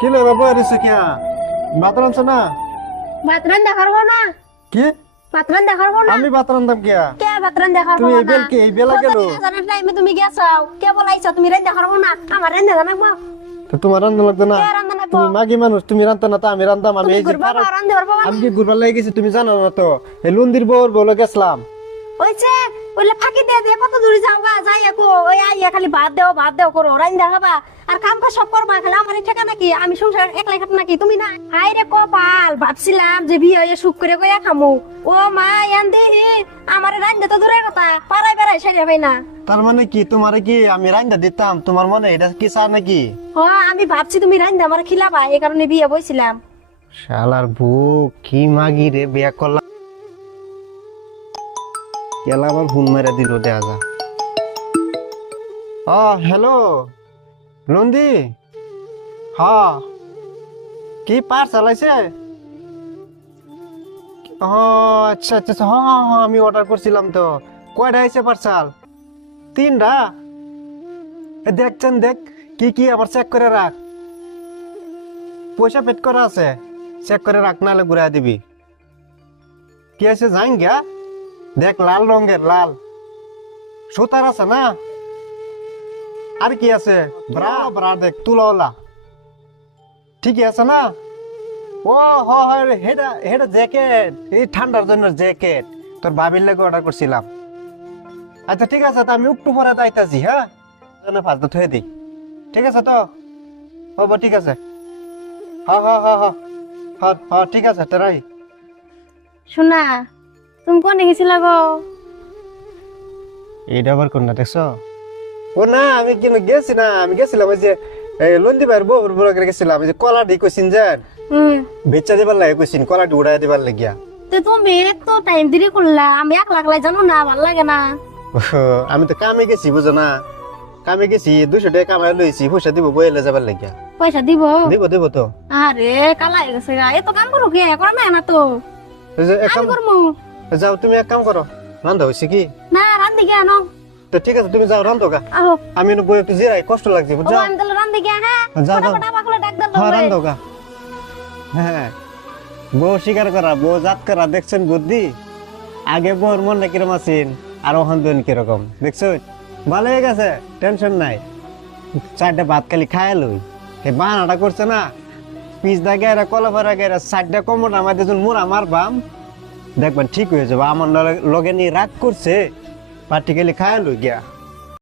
কি লে বাবা এসে কিয়া ভাত রাঁধছো না? ভাত রান্ধা খাবো না। কি ভাত রান্ধা খাবো না। আমি ভাত রাঁধতাম কিয়া? কে ভাত রান্ধা খাবো তুমি না? এই বেল কি এই বেলা গেল? জানার টাইমে তুমি গেছাও, কে বলাইছো তুমি রান্ধা খাবো না? আমার রান্ধা জানাবো। তো তোমার রান্ধা লাগতো না? কে রান্ধা নাবো? তুমি মাগি মানুষ, তুমি রাঁধতা না তো আমি রাঁধতাম। আমি তুমি এই যে ঘুরবা পাড়া- রান্ধা পারবো না। আমি কি ঘুরবার লাগে গেছি তুমি জানো না তো? এই লন্দির বউর বলে গেছিলাম। ওইছে ওইলে ফাঁকি দিয়ে দিয়ে কত দূরে যাওগা যাই একো ওই আইয়া খালি ভাত দেও করো রান্ধা খাবা আর কাম কাজ সব করবা খালি আমার ঠেকা নাকি আমি সংসার একলাই খাট নাকি তুমি না হাই রে কপাল ভাবছিলাম যে বিয়ে হয়ে সুখ করে কইয়া খামু ও মা ইয়ান দেহি আমার রান্ধা তো দূরের কথা পাড়ায় বেড়াই সেরে ভাই না তার মানে কি তোমারে কি আমি রান্ধা দিতাম? তোমার মনে এটা কি চা নাকি? হ আমি ভাবছি তুমি রান্ধা আমার খিলাবা এই কারণে বিয়ে বইছিলাম শালার বউ কি মাগি রে বিয়া করলাম। কেলা আবার ফোন মেরে দিল দেখা যা। হ্যালো নন্দী। হ্যাঁ কি পার চালাইছে? আচ্ছা আচ্ছা আচ্ছা, হ্যাঁ আমি অর্ডার করছিলাম তো। কয়টা আইছে পার্সাল? 3টা। দেখছেন দেখ কি কি আবার চেক করে রাখ। পয়সা পেড করা আছে, চেক করে রাখ নাহলে ঘুরাই দিবি। কি আছে জান গিয়া দেখ, লাল রঙের লাল সুতার আছে না? আর কি আছে? ব্রা ব্রা দেখ তুলাওয়ালা ঠিকই আছে না? ও হয় হেটা হেটা জ্যাকেট, এই ঠান্ডার জন্য জ্যাকেট তোর ভাবির লাগে অর্ডার করছিলাম। আচ্ছা ঠিক আছে, তো আমি একটু পরে যাইতাছি। হ্যাঁ ফার্স্ট থুয়ে দিই। ঠিক আছে তো? হব ঠিক আছে। হ্যাঁ হ্যাঁ হ্যাঁ হ্যাঁ হ্যাঁ হ্যাঁ ঠিক আছে তারাই। শোনা তুমি কোনে গেছিলা গো এইটা আবার কোনটা দেখছো? ও না আমি কেন গেছি না, আমি গেছিলাম ওই যে লন্দি ভাইয়ের বউর বুড়া করে গেছিলাম। ওই যে কলাটি কইছিন যে বেচা দিবার লাগে কইছিন, কলাটি উড়াই দিবার লাগিয়া। তো তুমি তো টাইম দিরে করলা আমি এক লাখ লাই জানো না ভাল লাগে না আমি তো কামে গেছি বুঝো না, কামে গেছি 200 টাকা কামাই লইছি, পয়সা দিব বইলে যাবার লাগিয়া। পয়সা দিব দিব দিব তো। আরে কালা হয়ে গেছে গা এত কাম করো কে করো না তো এই যে এক আমি কাম করমু যাও, তুমি এক কাম করো, রান্ধা হইছে কি? না রান্ধি গে আনো তো ঠিক আছে তুমি যাও রান্ধো গা। আহো আমি বই একটু জিরাই, কষ্ট লাগছে ও বুঝছো? আমি তাহলে রান্ধি গে হ্যাঁ যাও, যাও। ফটাফট আমাকে ডাক দাও হ্যাঁ রান্ধো গা। হ্যাঁ বউ স্বীকার করা, বউ জাত করা, দেখছেন বুদ্ধি? আগে বউর মনটা কিরকম আছেন আর ওখান দিন কিরকম দেখছো? ভালো হয়ে গেছে, টেনশন নাই। 4টা ভাত খালি খায় লই, এই বানাটা করছে না পিস দা গেরা কলা ভরা গেরা 4টা কমর আমার দুজন মুড়া মারবাম, দেখবেন ঠিক হয়ে যাবে। আমার লগে নিয়ে রাগ করছে, পার্টি খালি খায় লই গিয়া।